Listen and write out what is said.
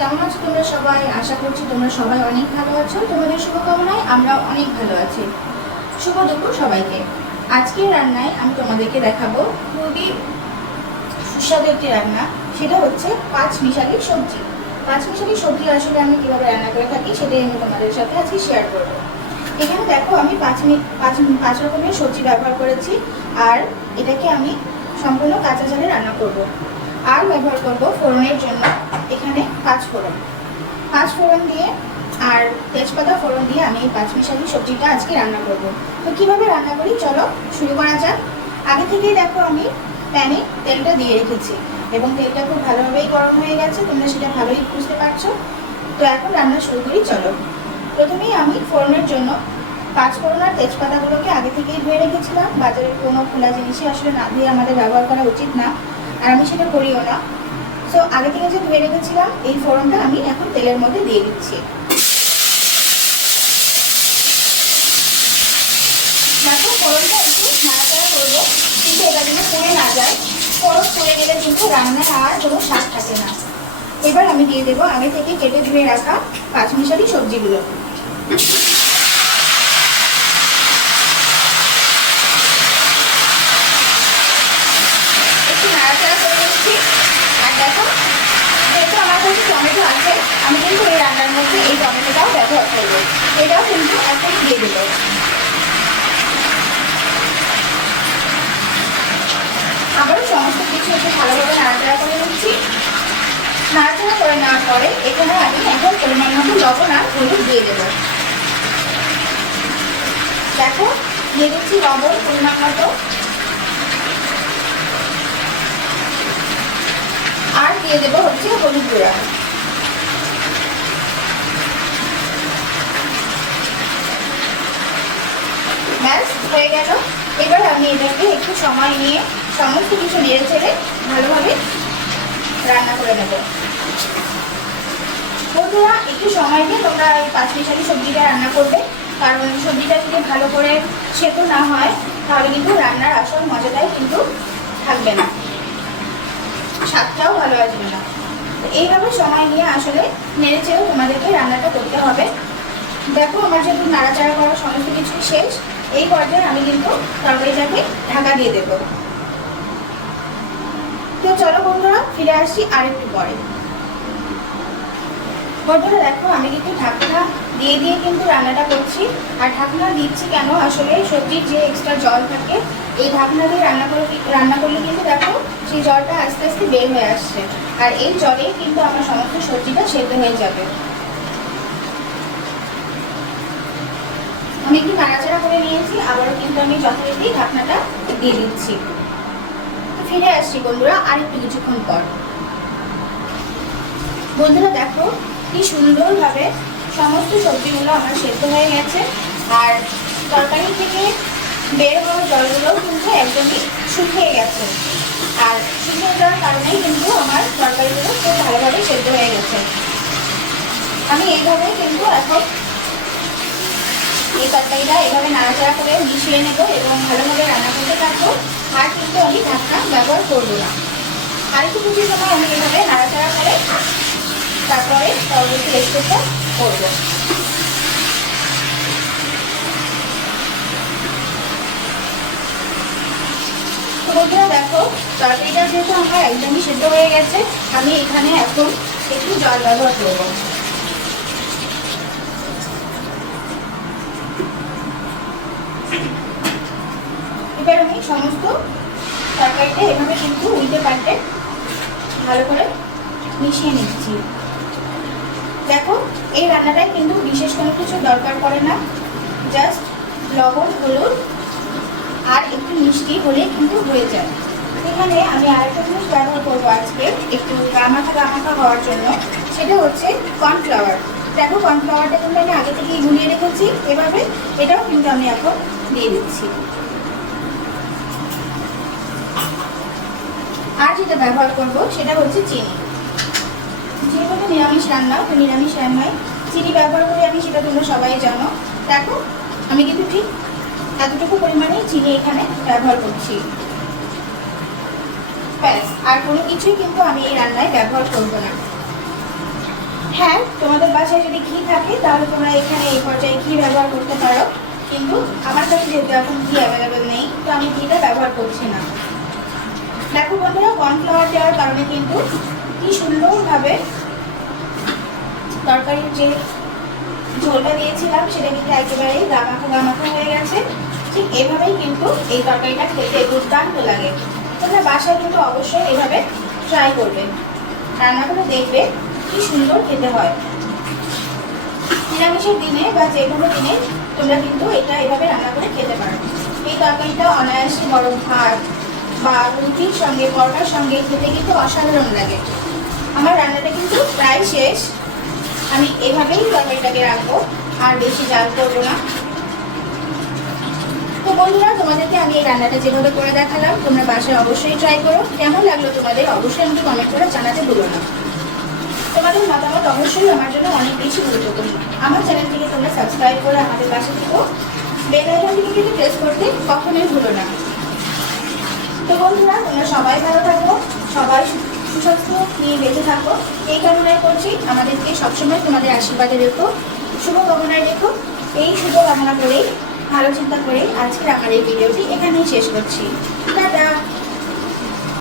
কেমন আছো তোমরা সবাই? আশা করছি তোমরা সবাই অনেক ভালো আছো। তোমাদের শুভকামনায় আমরা অনেক ভালো আছি। শুভ দুপুর সবাইকে। আজকের রান্নায় আমি তোমাদেরকে দেখাবো খুবই সুস্বাদু একটি রান্না। সেটা হচ্ছে পাঁচমিশালি সবজি। পাঁচমিশালি সবজি আসলে আমি কীভাবে রান্না করে থাকি সেটাই আমি তোমাদের সাথে আজকে শেয়ার করব। এখানে দেখো আমি পাঁচ রকমের সবজি ব্যবহার করেছি, আর এটাকে আমি সম্পূর্ণ কাঁচা জালে রান্না করব। আর ব্যবহার করব ফোড়নের জন্য এখানে পাঁচ ফোড়ন দিয়ে আর তেজপাতা ফোড়ন দিয়ে আমি এই পাঁচমিশালি সবজিটা আজকে রান্না করব। তো কীভাবে রান্না করি চলো শুরু করা যাক। আগে থেকেই দেখো আমি প্যানে তেলটা দিয়ে রেখেছি এবং তেলটা খুব ভালোভাবেই গরম হয়ে গেছে, তোমরা সেটা ভালোই বুঝতে পারছো। তো এখন রান্না শুরু করি চলো। প্রথমেই আমি ফোড়নের জন্য পাঁচ ফোড়ন আর তেজপাতাগুলোকে আগে থেকেই ধুয়ে রেখেছিলাম। বাজারের কোনো খোলা জিনিসই আসলে না ধুয়ে আমাদের ব্যবহার করা উচিত না, আর আমি সেটা করিও না। তো আগে থেকে যে ধুয়ে রেখেছিলাম এই ফোড়নটা আমি এখন তেলের মধ্যে দিয়ে দিচ্ছি। দেখো ফোড়নটা একটু নাড়াচাড়া করবো, কিন্তু এটা যেন পুড়ে না যায়। ফোড়ন পুড়ে গেলে কিন্তু রান্নায় আর কোনো স্বাদ থাকে না। এবার আমি দিয়ে দেবো আগে থেকে কেটে ধুয়ে রাখা পাঁচমিশালি সবজিগুলো। একটু নাড়াচাড়া করে নিচ্ছি। আর দেখো যেহেতু আমার কাছে টমেটো আছে, আমি কিন্তু এই রান্নার মধ্যে এই টমেটোটাও ব্যবহার করবো। এটাও কিন্তু এখনই দিয়ে দেবো। আবারও সমস্ত কিছু একটু ভালোভাবে নাড়াচাড়া করে নিচ্ছি। নাড়াচাড়া করে নেওয়ার পরে এখানে আমি এখন পরিমাণ মতো লবণ আর হলুদ দিয়ে দেবো। দেখো দিয়ে দিচ্ছি লবণ পরিমাণ মতো, আর দিয়ে দেবো হচ্ছে হলুদ গুঁড়া। ব্যাস হয়ে গেল। এবার আমি এটাকে একটু সময় নিয়ে সমস্ত কিছু নেড়ে চেড়ে ভালোভাবে রান্না করে নেব। বন্ধুরা একটু সময় দিয়ে তোমরা এই পাঁচমিশালি সবজিটা রান্না করবে, কারণ সবজিটা যদি ভালো করে সেদ্ধ না হয় তাহলে কিন্তু রান্নার আসল মজাটাই কিন্তু থাকবে না, স্বাদটাও ভালো আসবে না। তো এইভাবে সময় নিয়ে আসলে নেড়ে চেড়েও তোমাদেরকে রান্নাটা করতে হবে। দেখো আমার যেহেতু নাড়াচাড়া করা সমস্ত কিছু শেষ, এই পর্যায়ে আমি কিন্তু তরকারিটাকে ঢাকা দিয়ে দেব। তো চলো বন্ধুরা ফিরে আসছি আরেকটু পরে। বন্ধুরা দেখো আমি কিন্তু ঢাকনা দিয়ে দিয়ে কিন্তু রান্নাটা করছি। আর ঢাকনা দিচ্ছি কেন, আসলে সবজির যে এক্সট্রা জল থাকে এই ঢাকনা দিয়ে রান্না করলে কিন্তু দেখো সেই জলটা আস্তে আস্তে বের হয়ে আসছে, আর এই জলেই কিন্তু আমার সমস্ত সবজিটা সেদ্ধ হয়ে যাবে। আমি একটু নাড়াচাড়া করে নিয়েছি, আবারও কিন্তু আমি যথারীতি ঢাকনাটা দিয়ে দিচ্ছি। ফিরে আসছি বন্ধুরা আরেকটু কিছুক্ষণ পর। বন্ধুরা দেখো কি সুন্দরভাবে সমস্ত সবজিগুলো আমার সেদ্ধ হয়ে গেছে, আর তরকারি থেকে বের হওয়া জলগুলো কিন্তু একদমই শুকিয়ে গেছে। আর শুকিয়ে যাওয়ার কারণেই কিন্তু আমার তরকারিগুলো খুব ভালোভাবে সেদ্ধ হয়ে গেছে। আমি এইভাবেই কিন্তু এখন এই তরকারিটা এভাবে নাড়াচাড়া করে মিশিয়ে নেব এবং ভালোভাবে রান্না করতে থাকবো। আর কিন্তু আমি ঢাকনা ব্যবহার করবো না। আরেকটু কিছু সময় আমি এভাবে নাড়াচাড়া করে তারপরে পরবর্তী রেসিপিটা করবো। তো বন্ধুরা দেখো তরকারিটা যেহেতু আমার একদমই সেদ্ধ হয়ে গেছে, আমি এখানে এখন একটু জল ব্যবহার করবো। এবার আমি সমস্ত তরকারিটা এভাবে কিন্তু উল্টে পাল্টে ভালো করে মিশিয়ে নিচ্ছি। দেখো এই রান্নাটায় কিন্তু বিশেষ কোনো কিছু দরকার পড়ে না, জাস্ট লবণ হলুদ আর একটু মিষ্টি হলে কিন্তু হয়ে যায়। এখানে আমি আরেকটা জিনিস ব্যবহার করবো আজকে একটু গামাখা হওয়ার জন্য, সেটা হচ্ছে কর্নফ্লাওয়ার। দেখো কর্নফ্লাওয়ারটা কিন্তু আমি আগে থেকেই গুলিয়ে রেখেছি এভাবে, এটাও কিন্তু আমি এখন দিয়ে দিচ্ছি। আর যেটা ব্যবহার করবো সেটা হচ্ছে চিনি। যেহেতু নিরামিষ রান্না, তো নিরামিষ রান্নায় চিনি ব্যবহার করি আমি, সেটা তোমরা সবাই জানো। দেখো আমি কিন্তু ঠিক এতটুকু পরিমাণে চিনি এখানে ব্যবহার করছি। ব্যাস আর কোনো কিছুই কিন্তু আমি এই রান্নায় ব্যবহার করব না। হ্যাঁ, তোমাদের বাসায় যদি ঘি থাকে তাহলে তোমরা এখানে এই পর্যায়ে ঘি ব্যবহার করতে পারো, কিন্তু আমার কাছে যেহেতু এখন ঘি অ্যাভেলেবেল নেই তো আমি ঘিটা ব্যবহার করছি না। দেখো বন্ধুরা, কর্নফ্লাওয়ার দেওয়ার কারণে কিন্তু কি সুন্দরভাবে তরকারির যে ঝোলটা দিয়েছিলাম সেটা কিন্তু একেবারেই গামাখা হয়ে গেছে। ঠিক এভাবেই কিন্তু এই তরকারিটা খেতে দুর্দান্ত লাগে। তোমরা বাসায় কিন্তু অবশ্যই এভাবে ট্রাই করবে, রান্না করে দেখবে কি সুন্দর খেতে হয়। নিরামিষের দিনে বা যে কোনো দিনে তোমরা কিন্তু এটা এভাবে রান্না করে খেতে পারো। এই তরকারিটা অনায়াসে গরম ভাত বা রুটির সঙ্গে পরোটার সঙ্গে খেতে কিন্তু অসাধারণ লাগে। আমার রান্নাটা কিন্তু প্রায় শেষ, আমি এভাবেই তরকারিটাকে রাখবো, আর বেশি জাল করবো না। তো বন্ধুরা, তোমাদেরকে আমি এই রান্নাটা যেভাবে করে দেখালাম তোমরা বাসায় অবশ্যই ট্রাই করো। কেমন লাগলো তোমাদের অবশ্যই আমাকে কমেন্ট করে জানাতে ভুলো না। তোমাদের মতামত অবশ্যই আমার জন্য অনেক বেশি গুরুত্বপূর্ণ। আমার চ্যানেলটিকে তোমরা সাবস্ক্রাইব করে আমাদের পাশে থেকো, বেল আইকনটিকে কিন্তু প্রেস করতে কখনোই ভুলো না। তো বন্ধুরা, তোমরা সবাই ভালো থাকো, সবাই সুস্বাস্থ্য নিয়ে বেঁচে থাকো এই কামনায় করছি। আমাদেরকে সবসময় তোমাদের আশীর্বাদে রেখো, শুভকামনায় রেখো। এই শুভকামনা করেই, ভালো চিন্তা করে আজকে আমার এই ভিডিওটি এখানেই শেষ করছি। টাটা।